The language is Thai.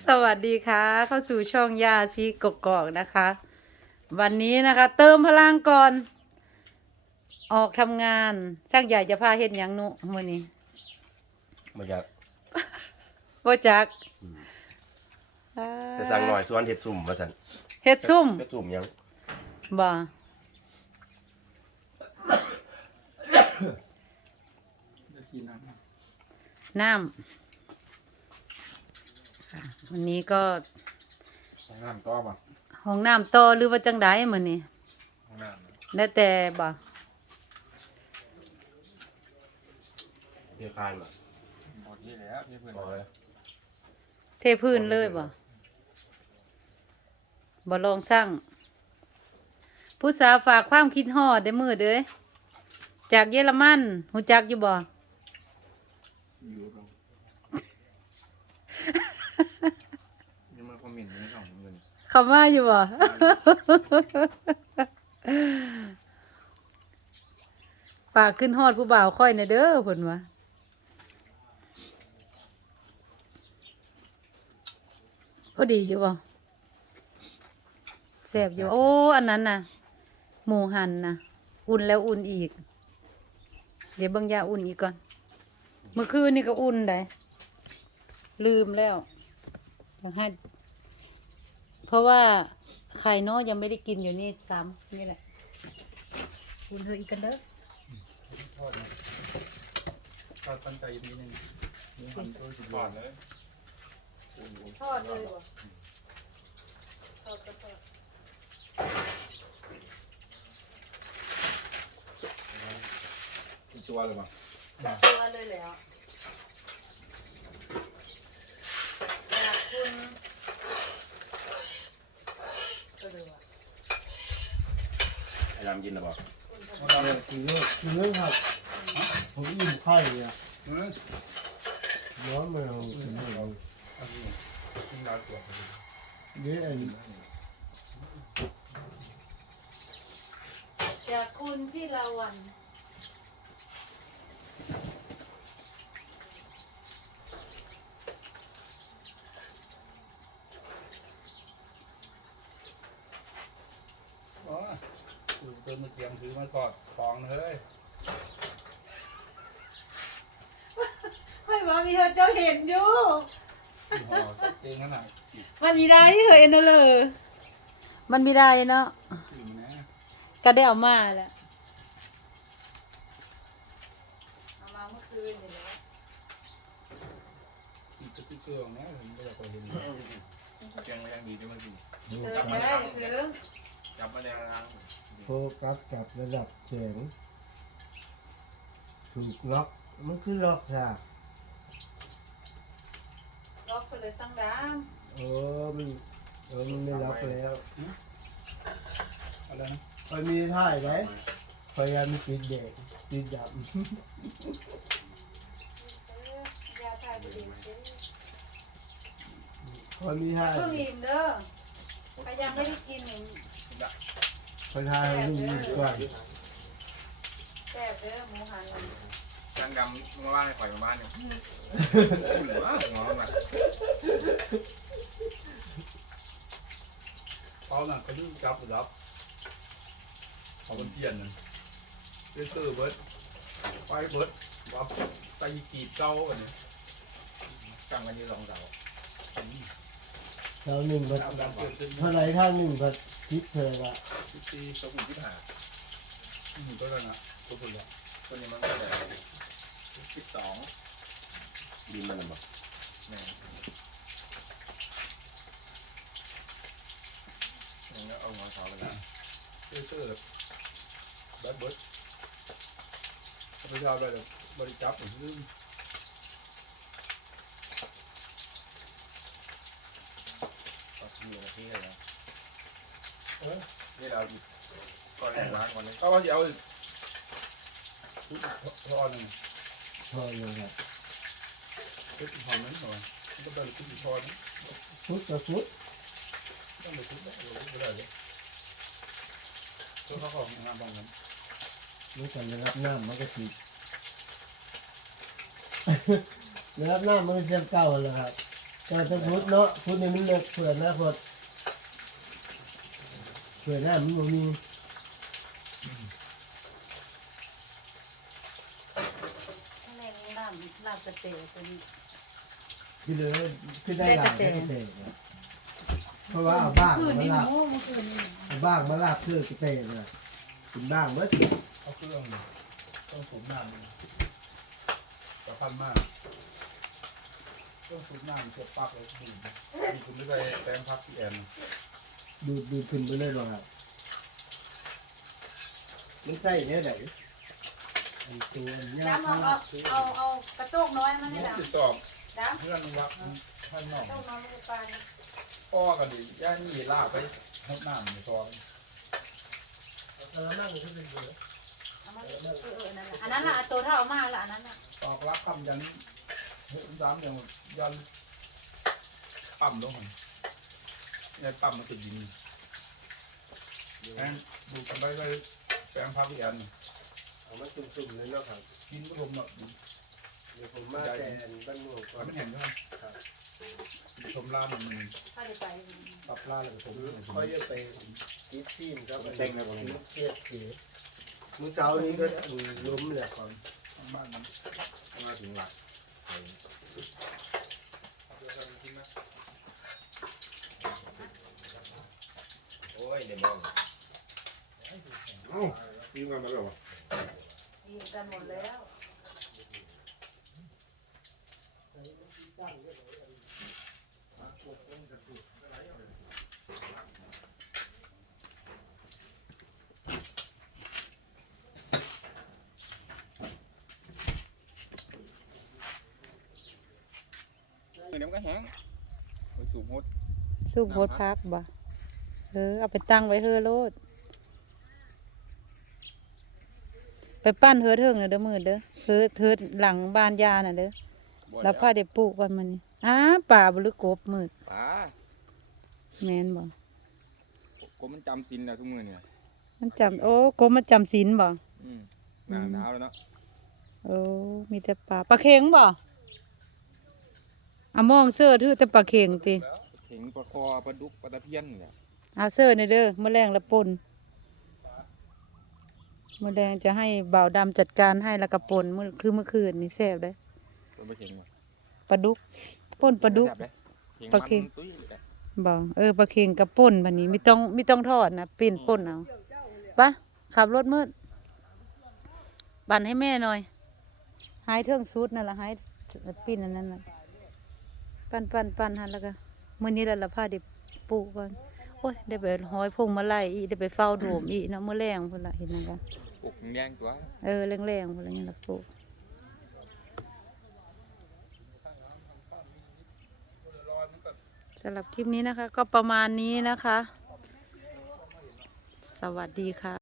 สวัสดีค่ะ เข้าสู่ช่องยาชีกกอกนะคะ วันนี้นะคะ เติมพลังก่อน ออกทำงานช่างใหญ่จะพาเฮ็ดหยังหนุมื้อนี้มาจากบ่จักจะสั่งหน่อยส่วนเห็ดสุ่มมาสั่นเฮ็ดซุ่มเห็ดสุ่มยังบ่เดี๋ยวกินน้ำ น้ำค่ะวันนี้ก็ของน้ำก็ป่ะห้องน้ำต่อหรือว่าจังไดมื้อนี้ของน้ำนะแล้วแต่บ่เพียคานมาหมดที่แล้วที่เพื่อนพอเลยเทพื้นเลยบ่บ่ลองช่างผู้สาวฝากความคิดฮอดได้มือเด้อจากเยอรมันหูจักอยู่บ่อยู่ตรงนี่มันคอมเมนต์ในช่องของเงิน คำว่าอยู่บ่ฝากขึ้นฮอดผู้บ่าวค่อยในอยเด้อเพิ่นว่าพอดีอยู่บ่แซ่บอยู่ โอ้ อันนั้นน่ะ หมูหันน่ะ อุ่นแล้วอุ่นอีก เดี๋ยวเบิ่งยาอุ่นอีกก่อน เมื่อคืนนี่ก็อุ่นได้ลืมแล้วอยากให้ เพราะว่าไข่เนาะยังไม่ได้กินอยู่นี่ซ้ำนี่แหละอุ่นเธออีกกันเด้อทอดนะทอดตั้งใจนิดนึงนี่ทำตัวสุดยอดเลยทอดเลยบ่ทอดก็ทอดกินตัวเลยป่ะจับตัวเลยแล้วอยากคุณก็เลยว่า ไอ้น้ำเยินหรือเปล่าเนี่ยกินเลือกกินเลือกครับผมอิ่มไข่เนี่ยเฮ้ยย้อนมาเอาถึงเราอันนี้กินดาวตัวเดี๋ยวอันจากคุณพี่ลาวัน อ๋อคือตัว มือเตรียมถือมาทอดฟองเลยค่อยว่ามีเธอเจ้าเห็นอยู่ที่ห่อสักเองขนาดมันมีได้ที่เคยเอ็นเอาเลยมันมีได้เนาะอยู่นะก็ได้เอามาแหละเอามาเมื่อคืนนี่แหละกินสติ๊กเกอร์ของนี้ผมไม่อยากไปเห็นแกงแรงดีจะมากินโฟเสือกัสไม่ได้เสือจับมาแรงทาง โฟกัสกับระดับแสงถูกล็อกมันคือล็อกค่ะล็อกไปเลยสังดามเออมันเออมันไม่ล็อกแล้วอะไรนะคอยมีท่ายไหมพยายามปิดแดงปิดดยาทายบดีำคอยมีท่ายเพิ่งอิ่มเด้อใครยังไม่ได้กิน นี่คอยท่ายให้ลูกยิ้มก่อนแซ่บเด้อหมูหันจังกำเมื่อวานให้ปล่อยมาบ้านเนี่ยหรือว่างอมาเขาน่ะเขาดื้อจับหรือรับเขาเป็นเพี้ยนนั่นเตื้อเบิร์ดไฟเบิร์ดวับไตกีบเก้ากันเนี่ยกลางกันยี่สองเสา เสาหนึ่งพัดดำดำเกิดขึ้นเท่าไหรท่าหนึ่งพัดคิดเธอละที่สมุนที่หาอืมก็แล้วนะตัวคนละตัวนี้มันก็ได้สิบสองดินมันหรือเปล่าแม่ยังเอาเงินเขาไปล้วเตื้อเตื้อแบบเบิร์ดเบิร์ดพระเจ้าไปเลยบริจาคผมลืม ตัดที่นาทีเลยนะนี่เราอีกก่อนล้างก่อนเลยก็ว่าจะเอาชุดทอหนึ่งพอเลยครับชุดหอมนั้นหน่อยก็ได้ชุดทอนึงฟุตกับฟุตต้องไปชุดได้ไม่ได้เลยตัวเขาของงานบางนั้นนี่กันนะครับน้ำมันก็ติดนะครับน้ำมันก็เสียบเก่าแล้วครับเแต่ถ้าพุดเนาะพุดนี่มันเล็กเผื่อหน้าพดเผื่อหน้ามันบ่มีแรงลาบลาบกระเตะตัวนี้ คือเลยคือได้หลายได้ได้กระเตงกระเตงเพราะว่าเอาบ้างคืนมานี้ลาบโม่เมื่อคืนนี้เอาบ้างมาลาบเพื่อกระเตงนะกินบ้างเมื่อ เอาเครื่องต้องสูบน้ำจะพันมาก ต้องสูบน้ำเสียบปลักเลยดูดคุณไม่ได้แปลงพักที่แอนดูดดูดขึ้นไปเลยหรอครับมันใส่เนี่ยไหนไอ้ตัวเนี้ยดำเอาเอาเอาเอากระโตกน้อยมาให้นี่ดติดต่อำดำเพื่อนรักท่านน้องกระโตกน้อยมาปานพ่อกันดิย่านี่ลากไปหดน้ำในซองกระมังขึ้นไปเลยเอามาเออเออนั่นน่ะอันนั้นล่ะตัวเท่ามากละอันนั้นน่ะตอกรักคำยัน เฮ้ยซ้ำเนี่ยยันปั๊มลงมันเนี่ยปั๊มมันติดดินแอนดูกันไปเลยแปลงพักที่แอนเอามาจุ่มๆเลยเนาะครับกินผู้ชมเนาะเดี๋ยวผมมาแต่บ้านหมู่ก่อมันนไม่เห็นใช่ไหมชมล่ามันถ้าได้ไปปรับล่าเลยผมค่อยจะไปกิฟทีมครับเต็งนะผมเทียบสีมื้อเช้านี้ก็ล้มเลยก่อนบ้านมันมาถึงหลัก โอ้ยเดี๋ยวมองเอ้ายิงานมาแล้ววะยิงกันหมดแล้ว ดี๋ยวมันก็แห้งไปสูบหดสูบโพดพักบ่เออเอาไปตั้งไว้เฮอโลด ไปปั้นเฮอเถิงน่ะเด้อมือเด้อเฮอเถิดหลังบ้านยาน่ะเด้อแล้วพาได้ปลูกวันมันนี่อ้าป่าบ่หรือกบมืดป๋าแม่นบ่ผมมันจำสินแล้วทุกมือเนี่ยมันจำโอ้กบมันจำศีลบ่ อืมหนาหนาวแล้วเนาะ โอ้มีแต่ปลาปลาเค็งบ่ อะมองเสื้อถือแต่ปลาเค็งติเข็งปลาคอปลาดุกปลาตะเพียนเนี่ยเอาเสื้อนี่เด้อมื้อแรงละป่นมื้อแรงจะให้บ่าวดำจัดการให้แล้วก็ป่นมื้อคือเมื่อคืนนี่แซ่บเด้อตัวปลาเข็งว่ะปลาดุกป่นปลาดุกแซ่บเด้เข็งปลาเข็งมันตุ้ยเลยบ่เออปลาเค็งกับป่นบัดนี้ไม่ต้องไม่ต้องทอดนะปิ้นป่นเอาไปะขับรถมืดปั่นให้แม่หน่อยหายเทิงสุดนั่นล่ะหายปิ้นอันนั้นน่ะ ปั่นปั่นปั่นหั่นแล้วก็มื้อนี้แล้วละพาเด็ปลูกก่อนโอ้ยได้ไปห้อยพวงมาลัยอีกได้ไปเฝ้าโดมอีกเนาะมื้อแรงพุ่นล่ะเห็นนั่นก็ปลูกแดงตัวเออแรงๆพุ่นล่ะยังละปลูกสำหรับคลิปนี้นะคะ ก็ประมาณนี้นะคะ สวัสดีค่ะ